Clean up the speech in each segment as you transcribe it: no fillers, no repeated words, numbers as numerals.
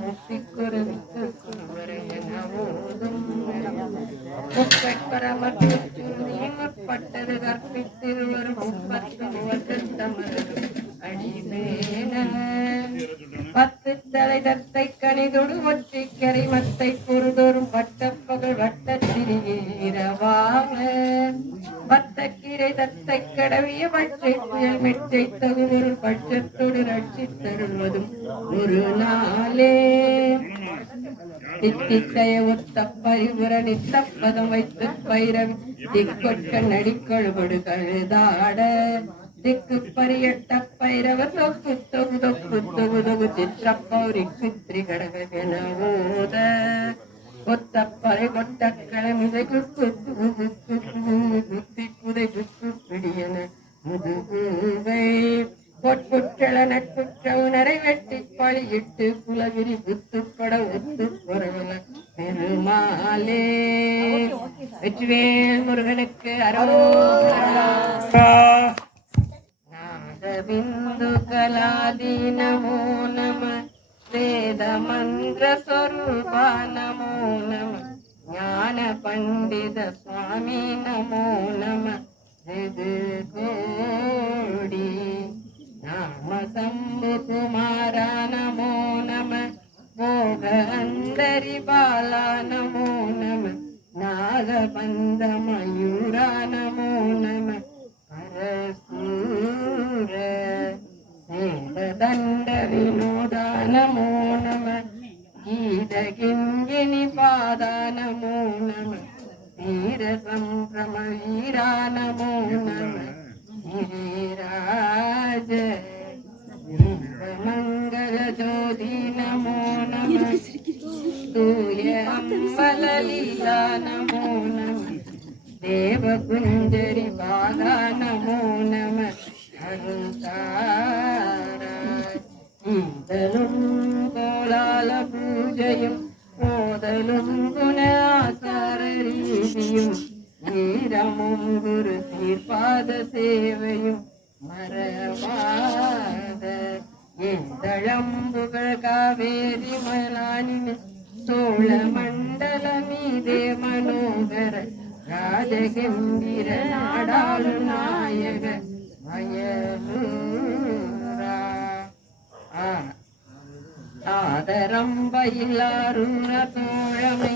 முத்திக்குறவித்து முற்பட்டது கற்பித்திருவரும் 30 அடிமேன 10 தலை தத்தை கணிதொடு ஒற்றிக்கரை மத்தை பொருதோறும் வட்டப்பகல் வட்டத்திரிவாக பத்தக்கீரை தத்தை கடவிய பச்சை புயல் மெச்சை தகுவொரு பட்சத்தோடு ரட்சித்தருள்வதும் ஒரு நாளே தித்தித்தய ஒத்த பரிபுர நித்தப்பதம் வைத்து பைரவி திக்கொட்ட நடிக்கழுபடு கழுதாட திக்கு பரியட்ட பைரவர் தொக்கு தொகு தொக்கு தொகு தொகு சிற்றப்பௌரி சித்திரி கடகென ஓத கொத்த பறை கொட்ட கிளமிதை குத்தி புதை குத்து பிடியன முதுகுவை பொற்புற்றள நட்புற்ற உணரை வெட்டி பழியிட்டு குலவிரி புத்துப்பட ஒத்து பொருள பெருமாளே வெற்றிவேல் முருகனுக்கு அரோகரா. நாதபிந்து கலாதி நமோ நம வேத மந்திர ஸ்வரூபா நமோ நம ஞான பண்டித சுவாமி நமோ நம கோடி நாம சம்பு குமாரா நமோ நம போக அந்தரி பாலா நமோ நம நாகபந்த மயூரா நமோ நம பரசூர சேததண்ட வினோதா நமோ நம கீத கிங்கினி பாதா நமோ நம வீர சம்பிரம வீரா நமோ நம गिरिराज मंगल ज्योति नमो नमः तूय अम्बल लीला नमो नमः देव कुंजरी बाला नमो नमः हंसारा ईदलुं कोलाल पूजयं मोदलुं गुणासाररीतियुं ஈரமும் குரு தீர்ப்பாத சேவையும் மரபாத ஏந்தளம்புகள் காவேரி மலானின் சோழ மண்டல மீதே மனோகர ராஜகம்பீர நாடாளு நாயக மயலூரா ஆதரம்பயிலாரூர தோழமை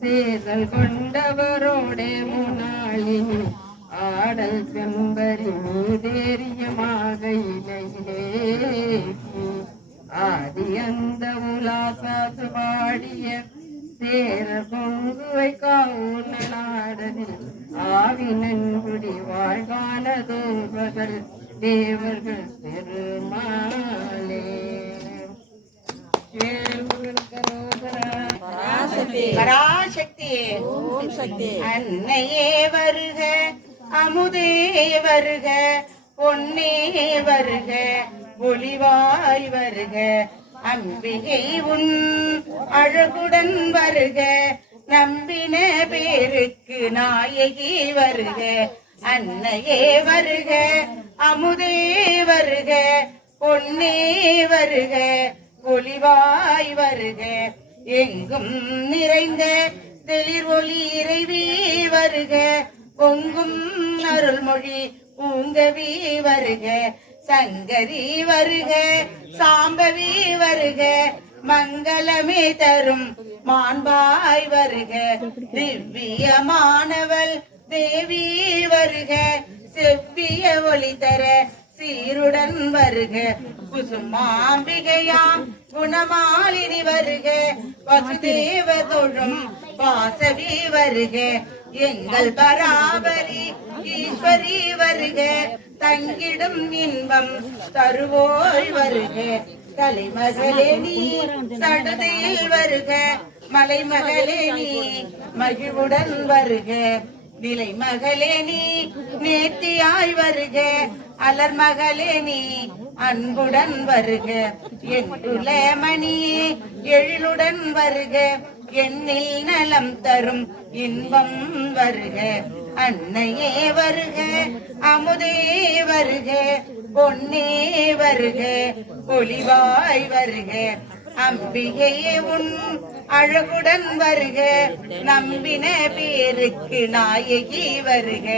சேதல் கொண்டவரோடே முனாளினி ஆடல் செம்பரி மீதேரியமாக இலையிலேகி ஆதி அந்த உலாசாசு பாடிய சேர பொங்குவை காவுன நாடனில் ஆவி நன்குடி வாழ்வான தோபர்கள் தேவர்கள் பெருமாளே. பராசக்தி அன்னையே வருக அமுதே வருக பொன்னே வருக ஒளிவாய் வருக அம்பிகை உன் அழகுடன் வருக நம்பின பேருக்கு நாயகி வருக அன்னையே வருக அமுதே வருக பொன்னே வருக ஒளிவாய் வருக எங்கும் நிறைந்த தெளிர் ஒளி இறைவி வருக பொங்கும் அருள்மொழி பூங்கவி வருக சங்கரி வருக சாம்பவி வருக மங்களமே தரும் மாண்பாய் வருக திவ்யமானவள் தேவி வருக செவ்விய ஒளி தர சீருடன் வருக குசுமாம்பிகையாம் குணமாலினி வருக வசுதேவ தொழும் வாசவி வருக எங்கள் பராபரி ஈஸ்வரி வருக தங்கிடும் இன்பம் தருவோய் வருக தலைமகளே நீ சடுதியில் வருக மலைமகளே நீ மகிழ்வுடன் வருக நிலை மகளே நீ நேர்த்தியாய் வருக அலர் மகளே நீ அன்புடன் வருக எங்குல மணியே எழிலுடன் வருக எண்ணில் நலம் தரும் இன்பம் வருக அன்னையே வருக அமுதே வருக பொன்னே வருக ஒளிவாய் வருக அம்பிகையே உன் அழகுடன் வருக, நம்பின பேருக்கு நாயகி வருக,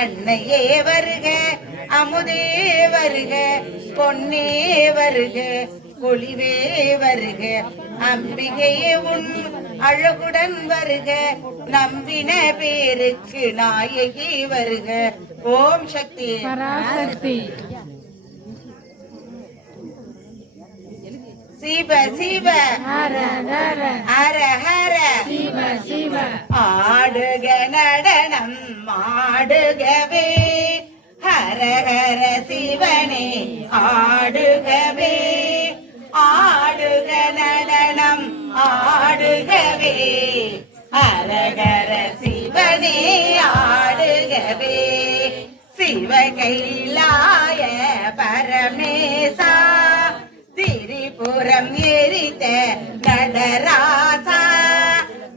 அன்னையே வருக, அமுதே வருக, பொன்னே வருக, பொலிவே வருக, அம்பிகையே உன் அழகுடன் வருக, நம்பின பேருக்கு நாயகி வருக. ஓம் சக்தி பராசக்தி. சிவ சிவ ஹர ஹர ஹர ஹர சிவ சிவ. ஆடுக நடனம் ஆடுகவே, ஹர ஹர சிவனே ஆடுகவே, ஆடுக நடனம் ஆடுகவே, ஹர ஹர சிவனே ஆடுகவே, சிவ கைலாய பரமேசா, திரிபுரம் எரித்த நடராசா,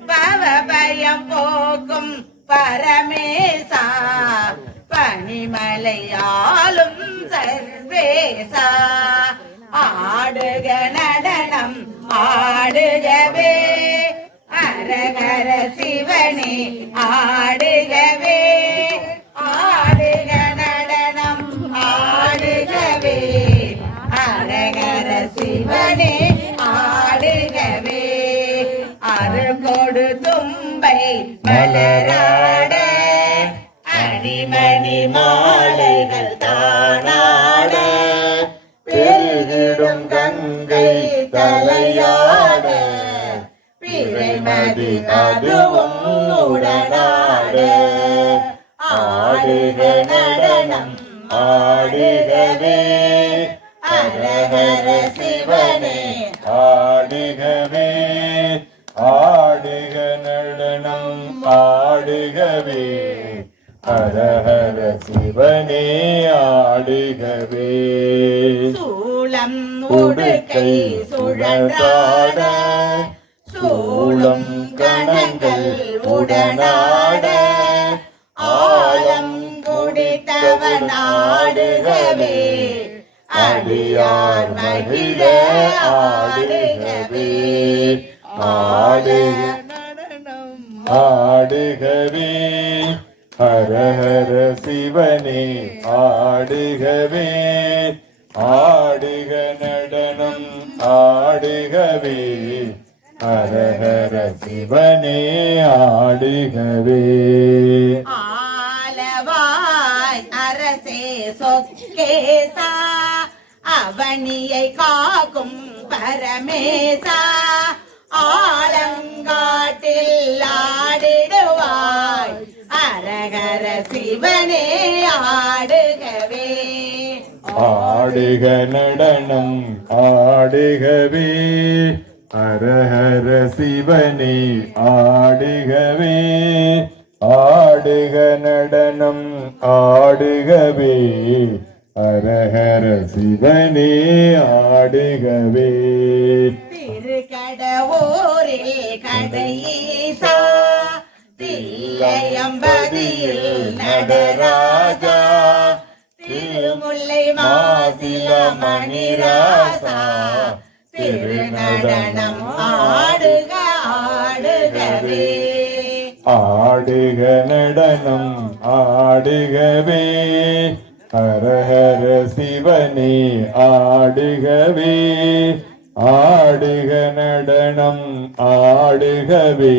பவபயம் போக்கும் பரமேசா, பனிமலையாளும் சர்வேசா, ஆடுக நடனம் ஆடுகவே, ஹரஹர சிவனே ஆடுகவே, ஆடுக நடனம் ஆடுகவே, ஹரஹர சிவனே ஆடுகவே, அருகொடு தும்பை மலராட, அணிமணி மாலைகள் தானாட, பெருகிடும் கங்கை தலையாட, பிறைமதி அதுவும் உடனாட, ஆடுக நடனம் ஆடுகவே, ஹரஹர சிவனே ஆடுகவே, ஆடுக நடனம் ஆடுகவே, ஹரஹர சிவனே ஆடுகவே, சூலம் உடுக்கை சுழன்றாட, சூழும் கணங்கள் உடனாட, ஆலம் குடித்தவன் ஆடுகவே, அடியார் மகிழ ஆடுகவே, ஆடுக நடனம் ஆடுகவே, ஹரஹர சிவனே ஆடுகவே, ஆடுக நடனம் ஆடுகவே, ஹரஹர சிவனே ஆடுகவே, ஆலவாய் அரசே சொக்கேசா, அவனியை காக்கும் பரமேசா, ஆலங்காட்டில் ஆடிடுவாய், ஹரஹர சிவனே ஆடுகவே, ஆடுக நடனம் ஆடுகவே, ஹரஹர சிவனே ஆடுகவே, ஆடுக நடனம் ஆடுகவே, ஹரஹர சிவனே ஆடுகவே, திருக்கடவூரில் கடையீசா, தில்லையம்பதியில் நடராஜா, திருமுல்லை மாசில மணிராசா, திருநடனம் ஆடுக ஆடுகவே, ஆடுக நடனம் ஆடுகவே, ஹரஹர சிவனே ஆடுகவே, ஆடுக நடனம் ஆடுகவே,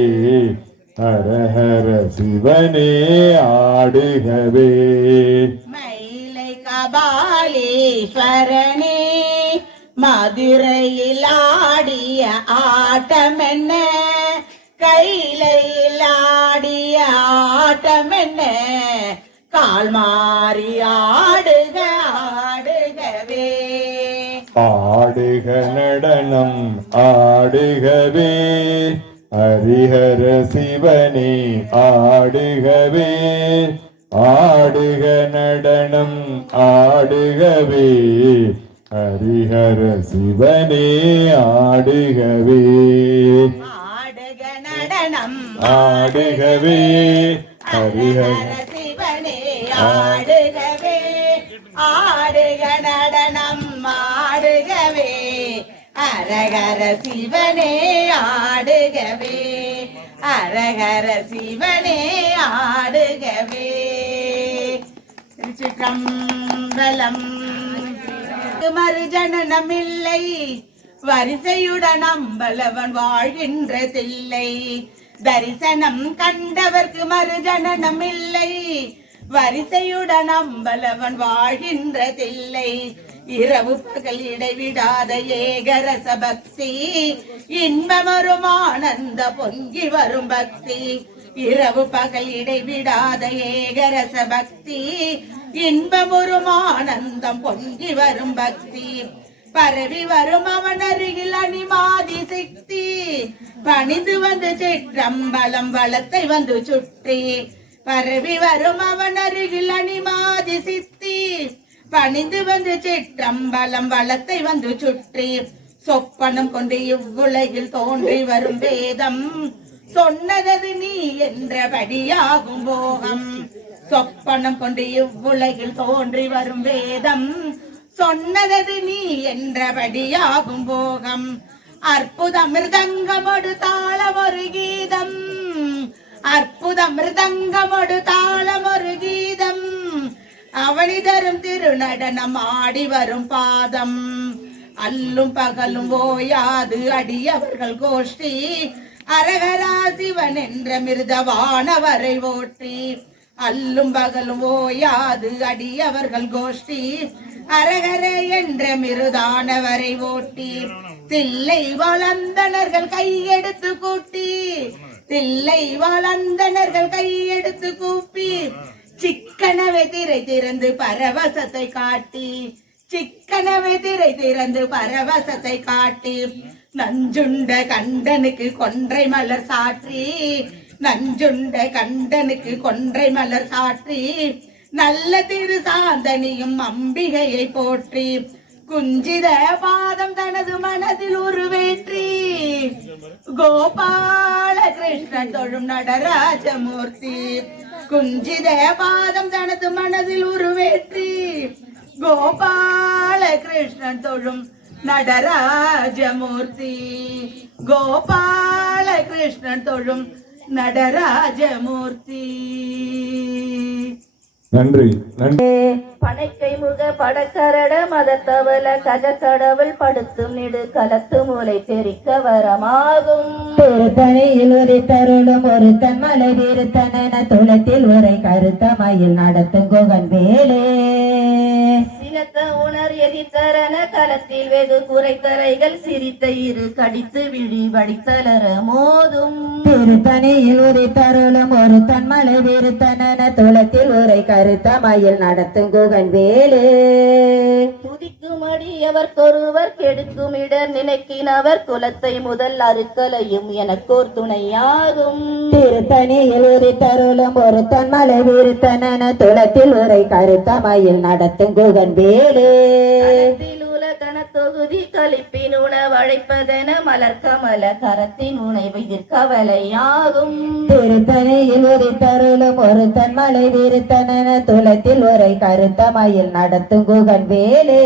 ஹரஹர சிவனே ஆடுகவே, மயிலை கபாலீஸ்வரனே மதுரையில் ஆடிய ஆட்டம் என்ன, கைலையில் ஆடிய ஆட்டம் என்ன, கால் மாறி ஆடுக ஆடுகவே, ஆடுக நடனம் ஆடுகவே, ஹரிஹர சிவனே ஆடுகவே, ஆடுக நடனம் ஆடுகவே, ஹரிஹர சிவனே ஆடுகவே, ஆடுக நடனம் ஆடுகவே, ஹரிஹர சிவனே ஆடுகவே, ஆடுக நடனம் ஆடுகவே, அரகர சிவனே ஆடுகவே அரகர சிவனே ஆடுகவே. திருச்சிற்றம்பலம். மறுஜனனமில்லை வரிசையுடன் அம்பலவன் வாழ்கின்ற தில்லை. தரிசனம் கண்டவர்க்கு மறுஜனனமில்லை வரிசையுடன் அம்பலவன் வாழ்கின்ற தில்லை. இரவு பகல் இடைவிடாத ஏகரச பக்தி இன்பமரும் ஆனந்த பொங்கி வரும் பக்தி. இரவு பகல் இடைவிடாத ஏகரச பக்தி இன்பமொரும் ஆனந்தம் பொங்கி வரும் பக்தி. பரவி வரும் அவன் அருகில் அணிமாதி சக்தி பணிந்து வந்து சிற்றம்பலம் வளத்தை வந்து சுற்றி. பரவி வரும் அவன் அருகில் அணிமாதி சித்தி பணிந்து வந்து சிற்றம்பலம் வளத்தை வந்து சுற்றி. சொப்பனம் கொண்டு இவ்வுலகில் தோன்றி வரும் வேதம் சொன்னது நீ என்றபடியாகும் போகம். சொப்பனம் கொண்டு இவ்வுலகில் தோன்றி வரும் வேதம் சொன்னது நீ என்றபடியாகும் போகம். அற்புத மிருதங்கமொடு தாளம் ஒரு கீதம் அற்புத மிருதங்கமொடு தாளம் ஒரு கீதம். அவனி தரும் திருநடனம் ஆடி வரும் பாதம். அல்லும் பகலும் ஓயாது அடியவர்கள் கோஷ்டி அரகரா சிவன் என்ற மிருதவானவரை ஓட்டி. அல்லும் பகலும் ஓயாது அடியவர்கள் கோஷ்டி அரகரே என்ற மிருதானவரை ஓட்டி. தில்லை வளர்ந்தனர்கள் கையெடுத்து கூட்டி தில்லை வளர்ந்தனர்கள் கையெடுத்து கூப்பி. சிக்கனவை திரை திறந்து பரவசத்தை காட்டி சிக்கனவை திரை திறந்து பரவசத்தை காட்டி. நஞ்சுண்ட கண்டனுக்கு கொன்றை மலர் சாற்றி நஞ்சுண்ட கண்டனுக்கு கொன்றை மலர் சாற்றி. நல்ல திரு சாந்தனியும் அம்பிகையை போற்றி. குஞ்சித பாதம் தனது மனதில் உருவேற்றி கோபால கிருஷ்ணன் தொழும் நடராஜமூர்த்தி. குஞ்சித பாதம் தனது மனதில் உருவேற்றி கோபால கிருஷ்ணன் தொழும் நடராஜமூர்த்தி. கோபால கிருஷ்ணன் தொழும் நடராஜமூர்த்தி. நன்றி நன்றி. பனைக்கை முக படக்கரட மதத்தவல கஜக்கடவுள் படுத்தும் நிடு கலத்து மூலை தெரிக்க வரமாகும். திருத்தணியில் ஒரு தருளும் ஒரு தன்மலை வீருத்தன துளத்தில் உரை கருத்த மயில் நடத்தும் குகன் வேலே. சினத்த உணர் எதிர்த்தரன களத்தில் வெகு குறைத்தரைகள் சிரித்த இரு கடித்து விழி வடித்தலர மோதும். திருத்தணியில் ஒரு தருளும் ஒரு தன்மலை வீருத்தன துளத்தில் உரை கருத்த மயில் நடத்தும் குகன் வேலே. துதிக்கும் அடியவர்க்கொருவர் கெடுக்கும் இடர் நினைக்கினவர் குலத்தை முதல் அறுக்கலையும் எனக்கோர் துணையாகும். திருத்தணியில் ஒரு தருளும் ஒரு தன்மலை வீருத்தன துளத்தில் உரை கருத்த மயில் நடத்தும் குகன் வேலே. தொகுதி கலிப்பின் உணவழைப்பதென மலர் கமல கரத்தின் உணவு எதிர்கவலையாகும். திருத்தணியில் ஒரு தருளும் ஒரு தன்மலை வீருத்தன துளத்தில் உரை கருத்த மயில் நடத்தும் குகன் வேலே.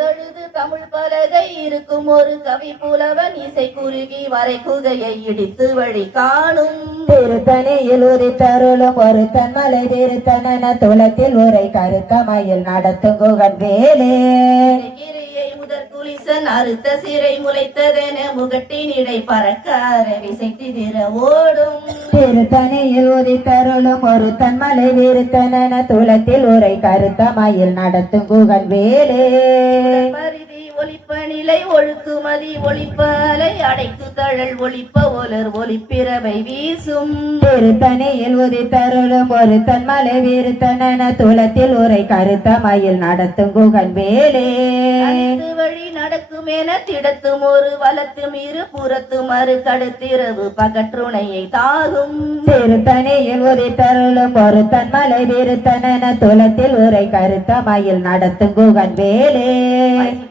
தொழுது தமிழ் பலகை இருக்கும் ஒரு கவி புலவன் இசை குறுகி வரை குகையை இடித்து வழி காணும். திருத்தணியில் ஒரு தருளும் ஒரு தன்மலை வீருத்தன துளத்தில் உரை கருத்த மயில் நடத்தும் குகன் வேலே. முதற் குலிசன் அறுத்த சிறை முளைத்ததென முகட்டின் இடை பறக்கார விசைத்திர ஓடும். திருத்தணியில் ஒரு தருளும் ஒரு தன்மலை வீருத்தன துளத்தில் உரை கருத்த மயில் நடத்தும் குகன் வேலே. பரிதி ஒளிப்ப நிலை ஒழுக்குமதி ஒளிப்பாலை அடைக்கு தழல் ஒளிப்ப ஒலர் ஒளிப்பிறவை வீசும். திருத்தணியில் ஒரு தருளும் ஒரு தன்மலை வீருத்தன துளத்தில் உரை கருத்த மயில் நடத்தும் குகன் வேலே. வழி நடக்கும் என திடத்தும் ஒரு வலத்தும் இரு புறத்து மறு கடுத்திரவு பகற்றுணையை தாகும். திருத்தணியில் ஒரு தருளும் ஒரு தன்மலை வீருத்தன துளத்தில் உரை கருத்த மயில் நடத்தும் குகன் வேலே.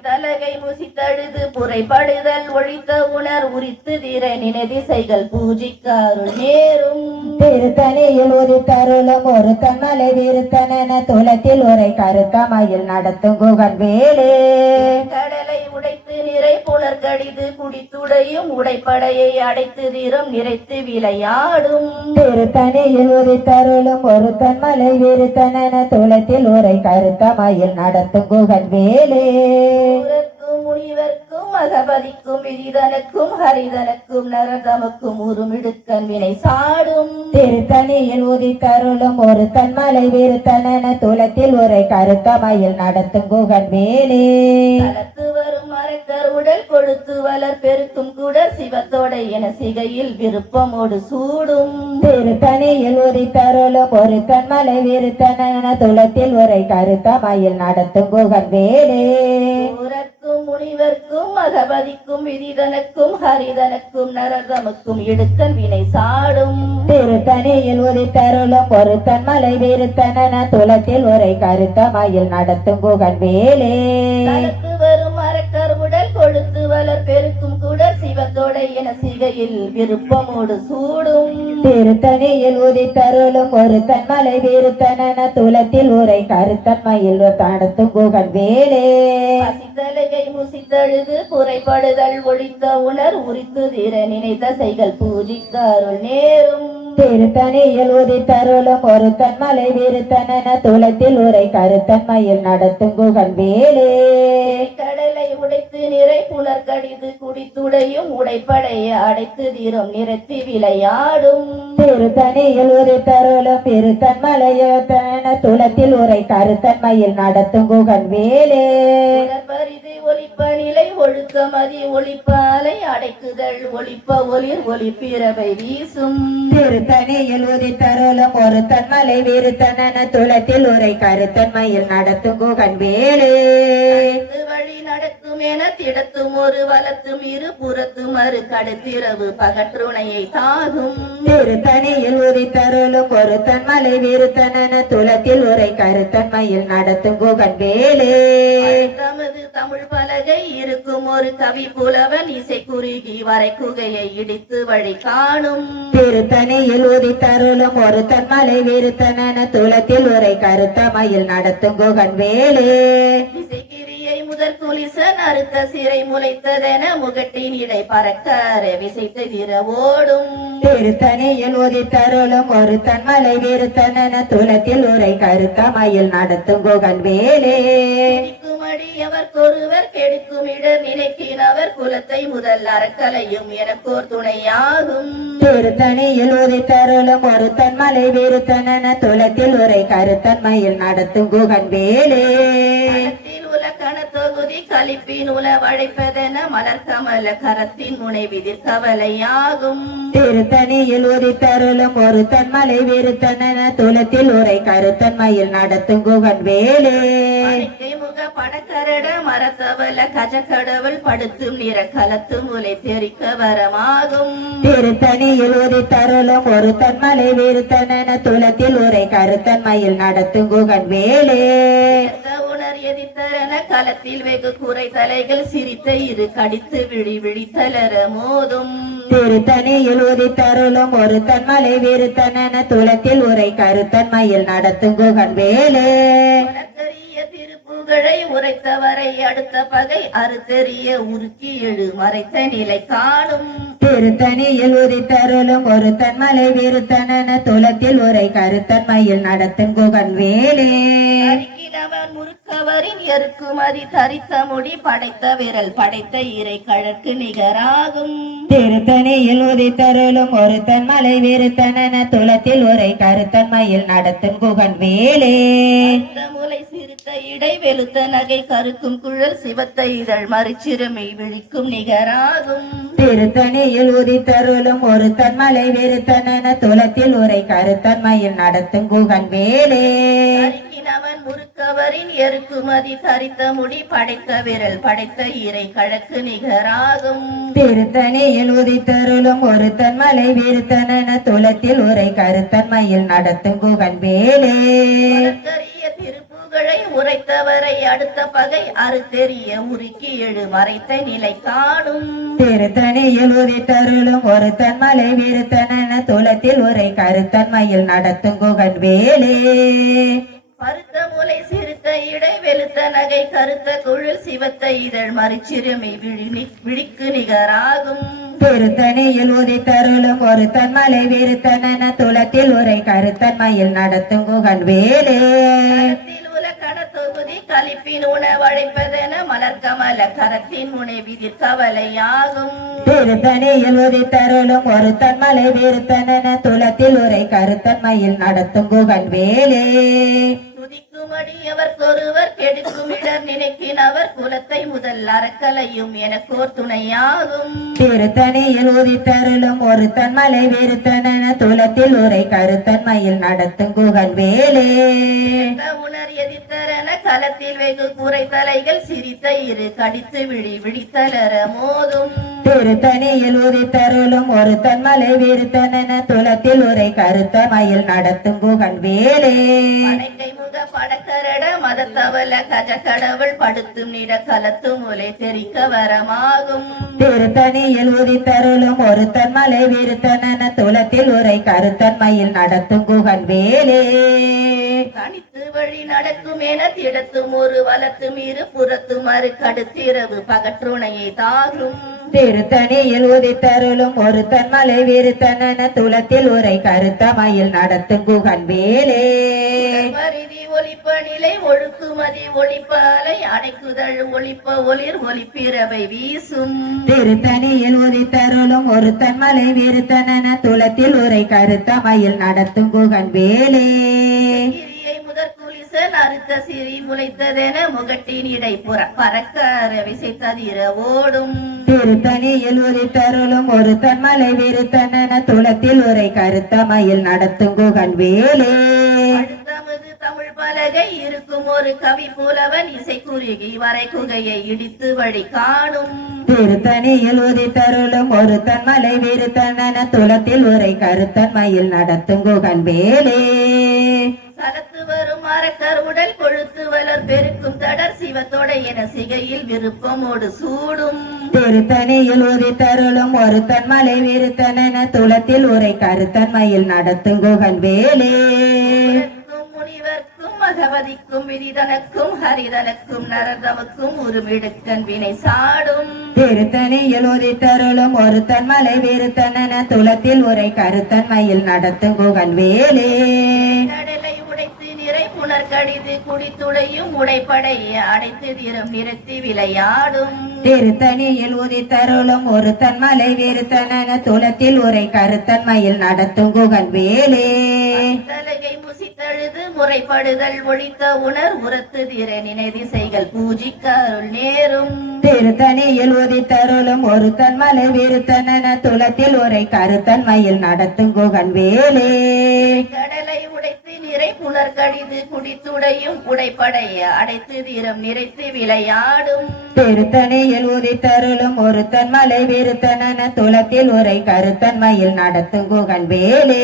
தலகை முசித்தழுது புரைப்படுதல் ஒழித்த உணர் உரித்து திற நினைதிசைகள் பூஜிக்காருள் நேரும். திருத்தணியில் ஒரு தருளும் ஒரு தன்மலை வீருத்தன துளத்தில் உரை கருத்த மயில் நடத்தும் குகன் வேலே. கடலை உடைத்து நிறை புலர் கடிது குடித்துடையும் உடைப்படையை அடைத்து தீரம் நிறைத்து விளையாடும் திருத்தணியில் உதித்தருளும் ஒருத்தன் மலை விருத்தன துலத்தில் உரை கருத்தமையில் நடத்தும் குகன் வேலே ஊரர்க்கும் முனிவர்க்கும் மகபதிக்கும் விரிதனுக்கும் ஹரிதனுக்கும் நரதமுக்கும் உருமிடுக்கன் வினை சாடும் திருத்தணியில் உதித்தருளும் ஒருத்தன் மலை விருத்தன துலத்தில் உரை கருத்தமையில் நடத்தும் குகன் வேலே தலத்து வரும் மரக்கர் உடல் கொழுத்து வளர் பெருக்கும் கூட சிவத்தோட என சிகையில் விருப்பமோடு சூடும் திருத்தணியில் உதித்தருளும் ஒருத்தன் மலை விருத்தன துலத்தில் உரை கருத்தமையில் நடத்தும் குகன் வேலே ஊரர்க்கும் முனிவர்க்கும் மகபதிக்கும் விதிதனுக்கும் ஹரிதனுக்கும் நரதமுக்கும் இடுக்கன் வினை சாடும் திருத்தணியில் உதித்தருளும் ஒருத்தன் மலை விருத்தன துலத்தில் உரை கருத்தமையில் நடத்தும் குகன் வேலே தலத்து வரும் மரக்கர் உடல் கொழுத்து வளர் பெருக்கும் கூட சிவத்தோட என சிகையில் விருப்பமோடு சூடும் திருத்தணியில் உதித்தருளும் ஒருத்தன் மலை விருத்தன துலத்தில் உரை கருத்தன்மையில் நடத்தும் குகன் வேலே பசித்தலகை முசித்தழுது குறைபடுதல் ஒழித்த உணர் உரித்து தீர நினைத்த செய்கள் பூஜிக்க அருள் நேரும் திருத்தணியில் உதித்தருளும் ஒருத்தன் மலை விருத்தன துலத்தில் உரை கருத்தன்மையில் நடத்தும் குகன் வேலே கடலை உடைத்து நிறை புலர் கடிது குடித்துடையும் உடைப்படைய அடைத்து தீரம் நிறுத்தி விளையாடும் திருத்தணியில் உதித்தருளும் பெருத்தன் மலையத்தன துலத்தில் உரை கருத்தன்மையில் நடத்தும் குகன் வேலே பரிது ஒளிப்ப நிலை ஒழுக்கமதி ஒளிப்பாலை அடைக்குதல் ஒளிப்ப ஒளிர் ஒளிப்பிறவை வீசும் திருத்தணியில் உதித்தருளும் ஒருத்தன் மலை விருத்தன துலத்தில் உரை கருத்தன்மையில் நடத்தும் குகன் வேலே வழி நடக்கும் என திடத்தும் ஒரு வலத்தும் இரு புறத்தும் மறு கடுத்திரவு பகற்றுணையை தாகும் திருத்தணியில் உதித்தருளும் ஒருத்தன் மலை விருத்தன துலத்தில் உரை கருத்தன்மையில் நடத்தும் குகன் வேலே தமது தமிழ் பலகை இருக்கும் ஒரு கவி புலவன் இசை குறுகி வரை குகையை இடித்து வழி காணும் திருத்தணியில் உதித்தருளும் ஒருத்தன் மலை விருத்தன துலத்தில் உரை கருத்தமையில் நடத்தும் குகன் வேலே இசைக்கிரியை முதற் குலிசன் அறுத்த சிறை முளைத்ததென முகட்டின் இடை பறக்க விசைத்து திரவோடும் திருத்தணியில் உதித்தருளும் ஒருத்தன் மலை விருத்தன துலத்தில் உரை கருத்தமையில் நடத்தும் குகன் வேலே அடியவர்க்கொருவர் கெடுக்கும் இடர் நினைக்கினவர் குலத்தை முதல் அறக்கலையும் எனக்கோர் துணையாகும் திருத்தணியில் உதித்தருளும் ஒருத்தன் மலை விருத்தன துலத்தில் உரை கருத்தன்மையில் நடத்தும் குகன் வேலே உலக்கண தொகுதி கலிப்பின் உல வழைப்பதென மலர் கமல கரத்தின் முனை விதிர் கவலையாகும் திருத்தணியில் உதித்தருளும் ஒருத்தன் மலை விருத்தன துலத்தில் உரை கருத்தன்மையில் நடத்தும் குகன் வேலே முக படக்கரட மரத்தவல கஜக்கடவுள் படுத்தும் நிற கலத்தும் உலை தெரிக்க வரமாகும் திருத்தணியில் உதித்தருளும் ஒருத்தன் மலை விருத்தன துலத்தில் உரை கருத்தன்மையில் நடத்தும் குகன் வேலே உணர் எதித்தரன களத்தில் வெகு குறை தலைகள் சிரித்த இரு கடித்து விழி விழித்தலர மோதும் திருத்தணியில் உதித்தருளும் ஒருத்தன் மலை விருத்தன துலத்தில் உரை கருத்தன்மையில் நடத்தும் குகன் வேலே திருப்புகழை உரைத்தவரை அடுத்த பகை அறுத்தெறிய உருக்கி எழு மறைத்த நிலை காணும் திருத்தணியில் உதித்தருளும் ஒருத்தன் மலை விருத்தன துலத்தில் உரை கருத்தன்மையில் நடத்தும் குகன் வேலே அருக்கினவன் முறுக்கவரின் எருக்குமதி தரித்த முடி படைத்த விரல் படைத்த இறை கழற்கு நிகராகும் திருத்தணியில் உதித்தருளும் ஒருத்தன் மலை விருத்தன துலத்தில் உரை கருத்தன்மையில் நடத்தும் குகன் வேலே முலை சிறுத்த இடை வெளுத்த நகை கருக்கும் குழல் சிவத்த இதழ் மறுச்சிறுமை விழிக்கும் நிகராகும் திருத்தணியில் உதித்தருளும் ஒருத்தன் மலை விருத்தன துலத்தில் உரை கருத்தன்மையில் நடத்தும் குகன் வேலே அருக்கினவன் முறுக்கவரின் எருக்குமதி தரித்த முடி படைத்த விரல் படைத்த இறை கழக்கு நிகராகும் திருத்தணியில் உதித்தருளும் ஒருத்தன் மலை விருத்தன துலத்தில் உரை கருத்தன்மையில் நடத்தும் குகன் வேலே திருப்புகழை உரைத்தவரை அடுத்த பகை அறுத்தெறிய உருக்கி எழு மறைத்த நிலை காணும் திருத்தணியில் உதித்தருளும் ஒருத்தன் மலை விருத்தன துலத்தில் உரை கருத்தன்மையில் நடத்தும் குகன் வேலே பருத்த முலை சிறுத்த இடை வெளுத்த நகை கருத்த குழல் சிவத்த இதழ் மறுச்சிறுமை விழிக்கு நிகராகும். திருத்தணியில் உதித்தருளும் ஒரு தன்மலை விருத்தன துலத்தில் உரை கருத்தன்மையில் நடத்தும் குகன் வேலே. தொகுதி கலிப்பின் உணவழைப்பதென மலர்கமல கரத்தின் முனை விதிர் கவலையாகும். திருத்தணியில் உதித்தருளும் ஒரு தன்மலை விருத்தன துலத்தில் உரை கருத்தன்மையில் நடத்தும் குகன் வேலே. துதிக்குமடியவர்க்கொருவர் கெடுக்கும் இடர் நினைக்கினவர் குலத்தை முதல் அறக்கலையும் எனக்கோர் துணையாகும். திருத்தணியில் உதித்தருளும் ஒரு தன்மலை விருத்தன துலத்தில் உரை கருத்தன்மையில் நடத்தும் குகன் வேலே. உணர் எதிர்த்தரன களத்தில் வெகு குறை தலைகள் சிரித்த இரு கடித்து விழித்தலர மோதும். திருத்தணியில் உதித்தருளும் ஒரு தன்மலை விருத்தன துலத்தில் உரை கருத்தமையில் நடத்தும் குகன் வேலே. படைக்கை முக படக்கரட மதத்தவல கஜ கடவுள் படுத்தும் நிட கலத்தும் உலை தெரிக்க வரமாகும். திருத்தணியில் உதித்தருளும் ஒரு தன்மலை விருத்தன துலத்தில் உரை கருத்தன்மையில் நடத்தும் குகன் வேலே. கணித்து வழி நடக்கும் என திடத்தும் ஒரு வலத்தும் இரு புறத்தும் அரு கடுத்திரவு பகற்றுணையை தாகும். திருத்தணியில் உதித்தருளும் ஒரு தன்மலை விருத்தன துலத்தில் உரை கருத்தமையில் நடத்தும் குகன் வேலே. பரிதி ஒளிப்ப நிலை ஒழுக்குமதி ஒளிப்பாலை அடைக்குதழ் ஒளிப்ப ஒளிர் ஒளிப்பிரவை வீசும். திருத்தணியில் உதித்தருளும் ஒரு தன்மலை விருத்தன துலத்தில் உரை கருத்தமையில் நடத்தும் குகன் வேலே. அறுத்த சிறி முளைத்ததென முகட்டின் இடை பறக்க விசைத்ததிர ஓடும். திருத்தணியில் உதித்தருளும் ஒரு தன்மலை விருத்தன துலத்தில் உரை கருத்தமையில் நடத்தும் குகன் வேலே. அடுத்தமது தமிழ் பலகை இருக்கும் ஒரு கவி புலவன் இசை குறுகி வரை குகையை இடித்து வழி காணும். திருத்தணியில் உதித்தருளும் ஒரு தன்மலை விருத்தன துலத்தில் உரை கருத்தன்மையில் நடத்தும் குகன் வேலே. சரத்து வரும் மரக்கர் உடல் கொழுத்து வளர் பெருக்கும் தடர் சிவத்தோட என சிகையில் விருப்பமோடு சூடும். திருத்தணியில் உதித்தருளும் ஒரு தன்மலை விருத்தன துலத்தில் உரை கருத்தன்மையில் நடத்தும் குகன் வேலே. முனிவர்க்கும் மகவதிக்கும் விதிதனக்கும் ஹரிதனுக்கும் நரதமுக்கும் உருமிடுக்கன் வினை சாடும். திருத்தணியில் உதித்தருளும் ஒரு தன்மலை விருத்தன துலத்தில் உரை கருத்தன்மையில் நடத்தும் குகன் வேலே. புனர்கடிது குடித்துளையும் உடைப்படைய அடைத்து திறம் நிறுத்தி விளையாடும். திருத்தணியில் உதித்தருளும் ஒரு தன்மலை விருத்தன துலத்தில் உரை கருத்தன்மையில் நடத்தும் குகன் வேலே. தலகை முசித்தழுது முறைப்படுதல் ஒழித்த உணர் உரத்து திற நினை திசைகள் பூஜிக்க அருள் நேரும். திருத்தணியில் உதித்தருளும் ஒரு தன்மலை விருத்தன துலத்தில் உரை கருத்தன்மையில் நடத்தும் குகன் வேலே. கடலை உடைத்து நிறை புனர்கடிது குடித்துடையும் உடைப்படைய அடைத்து தீரம் நிறைத்து விளையாடும். திருத்தணியில் உதித்தருளும் ஒரு தன்மலை விருத்தன துலத்தில் உரை கருத்தன்மையில் நடத்தும் குகன் வேலே.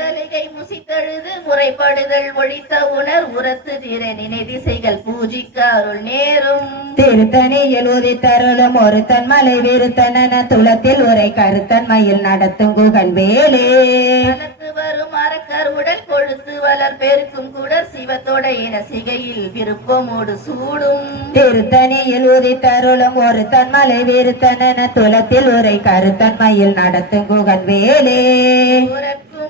தலிகை முசித்தழுது முறைப்படுதல் ஒழித்த உணர் உரத்து திற நினை திசைகள் பூஜிக்க அருள் நேரும். திருத்தணியில் உதித்தருளும் ஒரு தன்மலை விருத்தன துலத்தில் உரை கருத்தன்மையில் நடத்தும் குகன் வேலே. வரும் அறக்கர் உடல் கொழுத்து வளர் பெருக்கும் குடர் சிவத்தோட என சிகையில் விருப்பமோடு சூடும். திருத்தணியில் உதித்தருளும் ஒரு தன்மலை விருத்தன துலத்தில் உரை கருத்தன்மையில் நடத்தும் குகன் வேலே.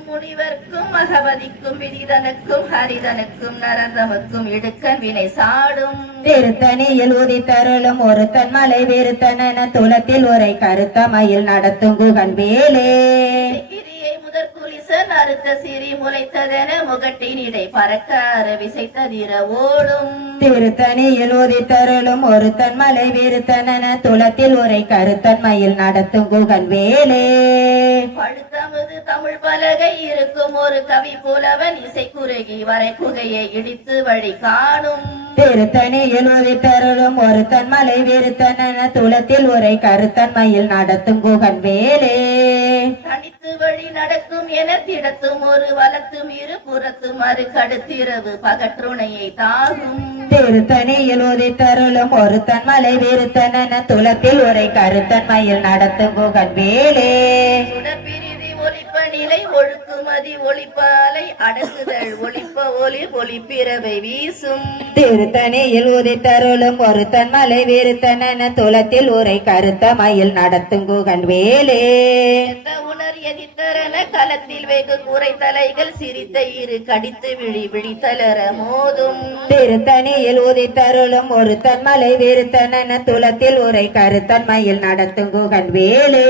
முனிவர்க்கும் மகவதிக்கும் விதிதனுக்கும் ஹரிதனுக்கும் நரதமுக்கும் இடுக்கன் வினை சாடும். திருத்தணியில் உதித்தருளும் ஒரு தன்மலை விருத்தன துலத்தில் உரை கருத்தமையில் நடத்தும் குகன் வேலே. அறுத்த சிறி முளைத்ததென முகட்டின் இடை பறக்க விசைத்ததிர ஓடும். திருத்தணியில் உதித்தருளும் ஒரு தன்மலை விருத்தன துலத்தில் உரை கருத்தன்மையில் நடத்தும் குகன் வேலே. படுத்தமது தமிழ் பலகை இருக்கும் ஒரு கவி புலவன் இசை குறுகி வரை குகையை இடித்து வழி காணும். திருத்தணியில் உதித்தருளும் ஒரு தன்மலை விருத்தன துலத்தில் உரை கருத்தன்மையில் நடத்தும் குகன் வேலே. தனித்து வழி நடக்கும் என திடத்தும் ஒரு வலத்தும் இரு புறத்தும் அரு கடுத்திரவு பகற்றுணையை தாகும். திருத்தணியில் உதித்தருளும் ஒரு தன்மலை விருத்தன துலத்தில் உரை கருத்தன்மையில் நடத்தும் குகன் வேலே. சுடற்பிரிதி ஒலிப்ப நிலை ஒழுக்குமதி ஒளிப்பாலை அடக்குதல் ஒளிப்ப ஒளி ஒளிப்பிறவை வீசும் திருத்தணியில் உதித்தருளும் ஒருத்தன் மலை விருத்தன துலத்தில் உரை கருத்த மயில் நடத்தும் குகன் வேலே உணர் எதித்தரன களத்தில் வெகு குறை தலைகள் சிரித்த இரு கடித்து விழி விழித்தளர மோதும் திருத்தணியில் உதித்தருளும் ஒருத்தன் மலை விருத்தன துலத்தில் உரை கருத்தன் மயில் நடத்தும் குகன் வேலே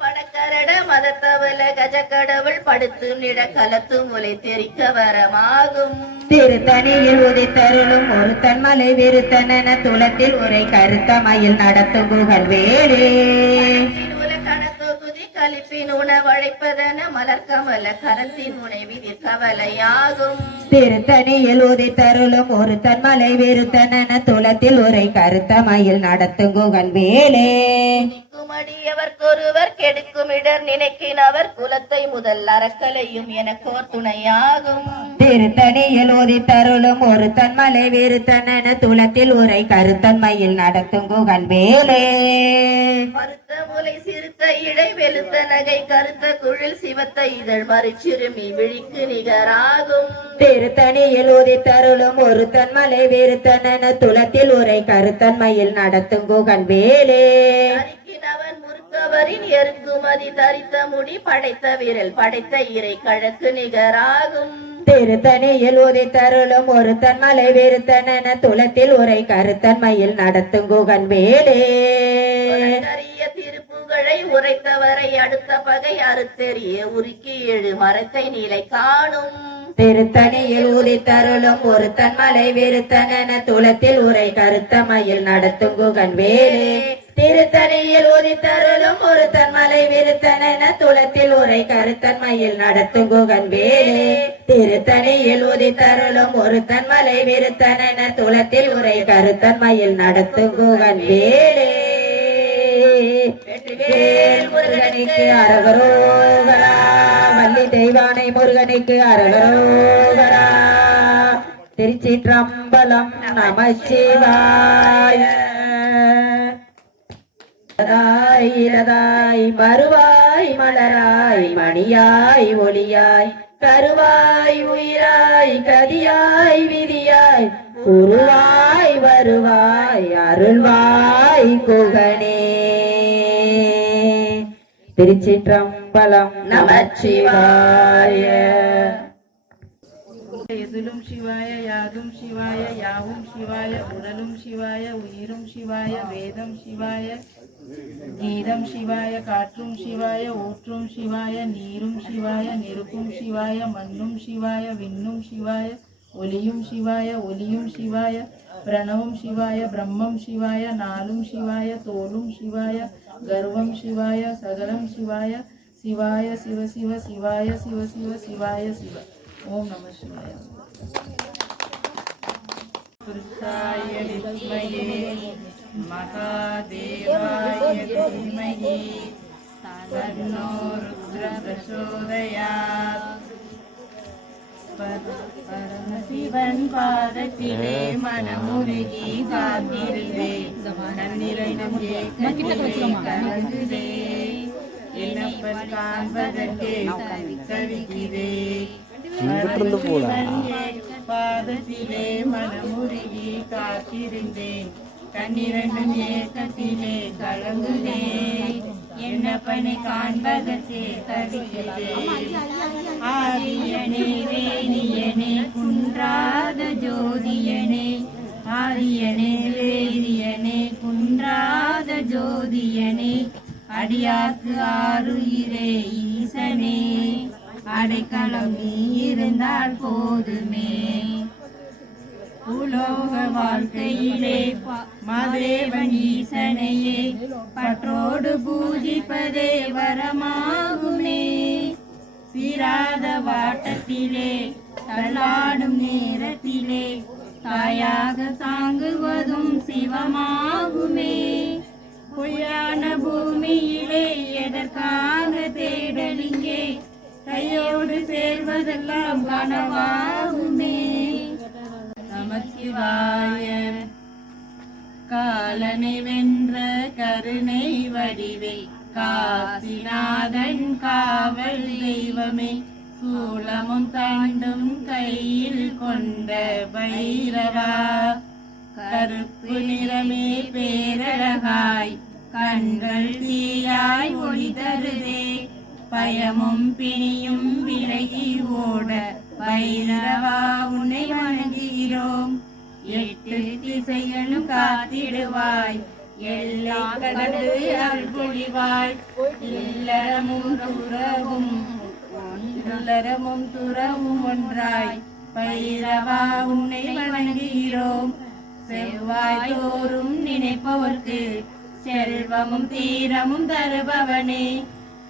படக்கரட மதத்தவல கஜக்கடவுள் படுத்தும் நிட கலத்து முலை தெரிக்க வரமாகும் திருத்தணியில் உதித்தருளும் ஒருத்தன் மலை விருத்தன துலத்தில் உரை கருத்த மயில் நடத்தும் குகன் வேலே கலிப்பின் உணவழைப்பதன மலர்கமல கரத்தின் உணவிதிர் கவலையாகும் திருத்தணியில் உதித்தருளும் ஒருத்தன் மலை விருத்தன துலத்தில் உரை கருத்த மயில் நடத்தும் குகன் வேலே அடியவர்க்கொருவர் கெடுக்கும் இடர் நினைக்கினவர் குலத்தை முதல் அறக்கலையும் எனக்கோர் துணையாகும் திருத்தணியில் உதித்தருளும் ஒருத்தன் மலை விருத்தன துலத்தில் உரை கருத்தன் மயில் நடத்தும் குகன் வேலே மறுத்த முலை சிறுத்த இடை வெளுத்த நகை கருத்த குழில் சிவத்த இதழ் மறுச்சிறுமி விழிக்கு நிகராகும் திருத்தணியில் உதித்தருளும் ஒருத்தன் மலை விருத்தன துலத்தில் உரை கருத்தன் மயில் நடத்தும் குகன் வேலே அரிக்கினவன் முறுக்கவரின் எருக்குமதி தரித்த முடி படைத்த விரல் படைத்த இறை கழக்கு நிகராகும் திருத்தணியில் உதித்தருளும் ஒருத்தன் மலை விருத்தன துலத்தில் உரை கருத்தன் மயில் நடத்தும் குகன் வேலே திருப்புகழை உரைத்தவரை அடுத்த பகை அறுத்தெறிய உருக்கி எழு மரத்தை நிலை காணும் திருத்தணியில் உதித்தருளும் ஒருத்தன் மலை விருத்தன துலத்தில் உரை கருத்த மயில் நடத்தும் குகன் வேலே திருத்தணியில் உதித்தருளும் ஒருத்தன் மலை விருத்தன துலத்தில் உரை கருத்தன் மயில் நடத்தும் குகன் வேலே திருத்தணியில் உதித்தருளும் ஒருத்தன் மலை விருத்தன துலத்தில் உரை கருத்தன் மயில் நடத்தும் குகன் வேலே வேல் முருகனுக்கு அரகரோகரா வள்ளி தெய்வானை முருகனுக்கு அரகரோகரா திருச்சிற்றம்பலம் நம சிவாய இலதாய் மறுவாய் மலராய் மணியாய் ஒளியாய் கருவாய் உயிராய் கதியாய் விதியாய் உருவாய் வருவாய் அருள்வாய் குகனே திருச்சிற்றம்பலம் நமச்சிவாய எதிலும் சிவாய யாதும் சிவாய யாவும் சிவாய உடலும் சிவாய உயிரும் சிவாய வேதம் சிவாய கீதம் சிவாய காற்றும் சிவாய ஊற்றும் சிவாய நீரும் சிவாய நெருப்பும் சிவாய மண்ணும் சிவாய விண்ணும் சிவாய ஒலியும் சிவாய ஒலியும் சிவாய பிரணவம் சிவாய பிரம்மம் சிவாய நாளும் சிவாய தோளும் சிவாய கர்வம் சிவாய சகலம் சிவாய சிவாய சிவ சிவ சிவாய சிவ சிவ சிவாய சிவ ஓம் நம சிவாய புருஷாய வித்மஹே மகாதேவாய தீமஹி தன்னோ ருத்ர பிரச்சோதயாத் பரமசிவன் பாதத்திலே மனமுருகி காத்திருந்தே கண்ணிரண்டும் கலங்குதே என்னப்பன் காண்பதற்கே தவிக்கிறே பாதத்திலே மனமுருகி காத்திருந்தேன் கண்ணிரண்டும் ஏக்கத்திலே கலங்குதே என்னப்பனை காண்பதற்கே தவிக்கிறேன் ஆரியனே வேதியனே குன்றாத ஜோதியனே ஆரியனே வேதியனே குன்றாத ஜோதியனே அடியாக்கு ஆறுயிரே ஈசனே அடைக்கலம் நீ இருந்தால் போதுமே உலோக வாழ்க்கையிலே மாதேவன் ஈசனையே பற்றோடு பூஜிப்பதே வரமாகுமே தீராத வாட்டத்திலே தள்ளாடும் நேரத்திலே தாயாக தாங்குவதும் சிவமாகுமே பொய்யான பூமியிலே எதற்காக தேடலிங்கே கையோடு சேர்வதெல்லாம் கனவாகுமே நமச்சிவாய காலனை வென்ற கருணை வடிவே காசிநாதன் காவல் தெய்வமே சூலமும் தண்டும் கையில் கொண்ட பைரவா கருப்பு நிறமே பேரழகாய் கண்கள் தீயாய் ஒளி தருதே பயமும் பிணியும் விலகி ஓட பைரவா உன்னை வணங்குகிறோம் 8 திசைகளும் காத்திடுவாய் எல்லை கடந்து அருள் பொழிவாய் இல்லறமும் துறவும் ஒன்றாய் பைரவா உன்னை வணங்குகிறோம் செவ்வாய் தோறும் நினைப்பவர்க்கு செல்வமும் தீரமும் தருபவனே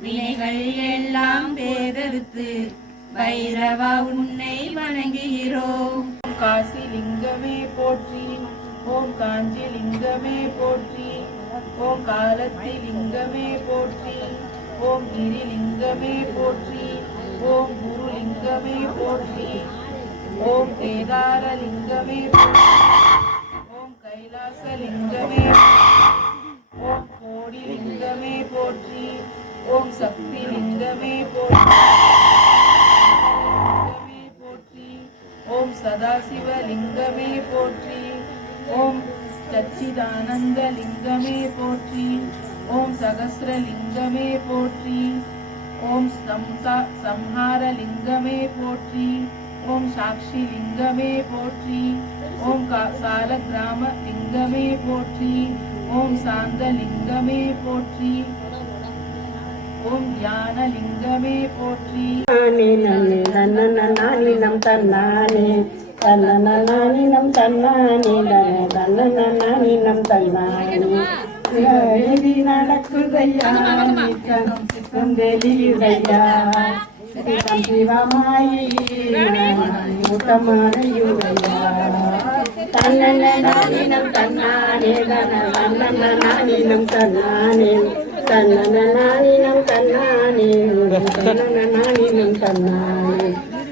வினைகள் எல்லாம் பேரெடுத்து பைரவா உன்னை வணங்குகிறோம் காசி லிங்கமே போற்றி ஓம் காஞ்சி லிங்கமே போற்றி ஓம் காலத்தி லிங்கமே போற்றி ஓம் கிரி லிங்கமே போற்றி ஓம் குரு லிங்கமே போற்றி ஓம் கேதார லிங்கமே ஓம் கைலாச லிங்கமே ஓம் கோடி லிங்கமே போற்றி ஓம் சக்தி லிங்கமே போற்றி ஓம் சதாசிவ லிங்கமே போற்றி ஓம் சச்சிதானந்த லிங்கமே போற்றி ஓம் சகஸ்ர லிங்கமே போற்றி ஓம் சம்ஹார லிங்கமே போற்றி ஓம் சாட்சி லிங்கமே போற்றி ஓம் சால கிராம லிங்கமே போற்றி ஓம் சாந்த லிங்கமே போற்றி ஓம் ஞான லிங்கமே போற்றி நம் தன்னானே தன்னானி நம் தன்னானே தன்னானி நம் தன்னானே இது நடக்குதையா சித்தம் வெளியுடையா சித்தம் சிவமாயி ஊட்டமானையுடையா தன்னானி நம் தன்னானே தன்னானி நம் தன்னானே தன்னானினம் தன்னானினம் தன்னானே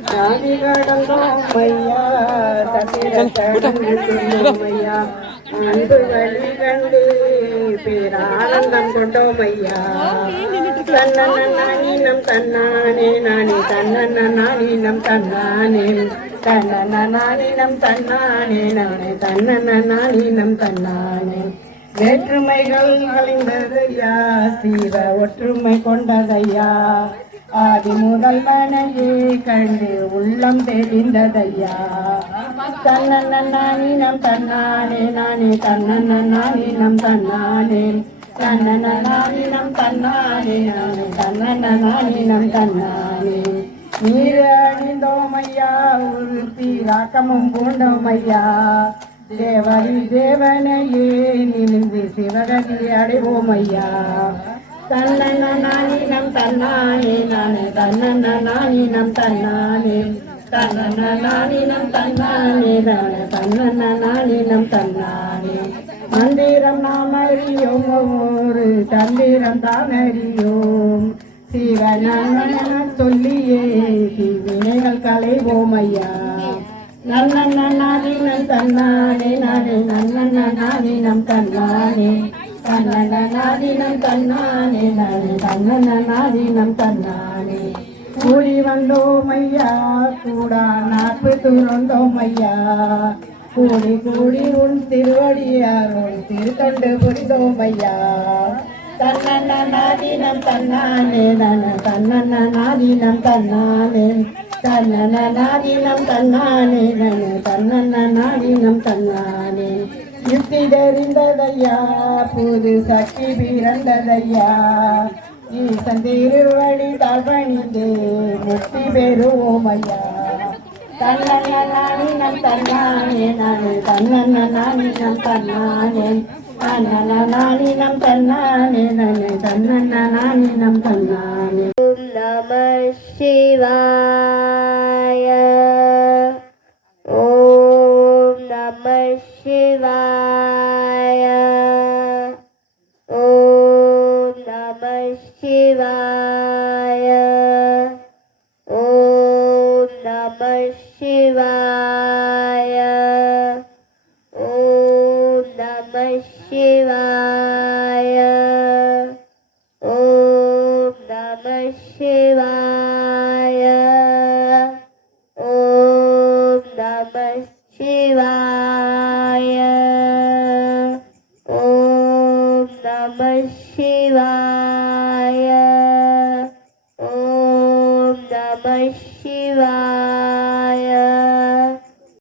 சாதி கடந்தோம் ஐயா தட்டிடம் ஐயா அன்பு வழி கண்டு பேரானந்தம் கொண்டோம் ஐயா தன்னானினம் தன்னானே நானே தன்னானினம் தன்னானே தன்னானினம் தன்னானே நானே தன்னானினம் தன்னானே வேற்றுமைகள் அழிந்ததையா சிவ ஒற்றுமை கொண்டதையா ஆதி முதல் மனையே கண்டு உள்ளம் தெளிந்ததையா தன்னன்னானினம் தன்னானே நானே தன்னன்னானினம் தன்னானே தன்னன்னானினம் தன்னானே நானே தன்னன்னானினம் தன்னானே நீர் அணிந்தோமையா உறுத்தி ராக்கமும் பூண்டோமையா தேவரி தேவனையே நிமிந்து சிவகதி அடைவோம் ஐயா தன்னன்னானினம் தன்னானே நானே தன்னன்னானினம் தன்னானே தன்னன்னானினம் தன்னானே நானே தன்னன்னானினம் தன்னானே மந்திரம் நாம் அறியோம் ஒவ்வொரு தந்திரம் தான் அறியோம் சிவன சொல்லியே வினைகள் களைவோம் ஐயா நன்னன்னானினம் தன்னானே நானே நன்னன்னானினம் தன்னானே தன்னன்னானினம் தன்னானே நானே தன்னன்னானினம் தன்னானே கூடி வந்தோம் ஐயா கூடா நாற்பு துறந்தோம் ஐயா கூடி கூடி உன் திருவடியாரோடு திருக்கண்டு புரிந்தோம் ஐயா தன்னன்னானினம் தன்னானே நானே தன்னன்னானினம் தன்னானே தன்னன்னானினம் தன்னானே நானே தன்னன்னானினம் தன்னானே யுக்தி தெரிந்ததையா புது சக்தி பிறந்ததையா ஈசன் திருவடி தாழ்வணிந்து முக்தி பெறுவோம் ஐயா தன்னன்னானினம் தன்னானே நானே தன்னன்னானினம் தன்னானே தன்னன்னானினம் தன்னானே நானே தன்னன்னானினம் தன்னானே நம சிவாய ஓம் நம சிவாய ஓம் நம சிவாய ஓம் நம சிவாய ஓம் நம சிவாய ஓம் சிவாய ஓம் நம சிவாய ஓம் நம சிவாய ஓம் நம சிவாய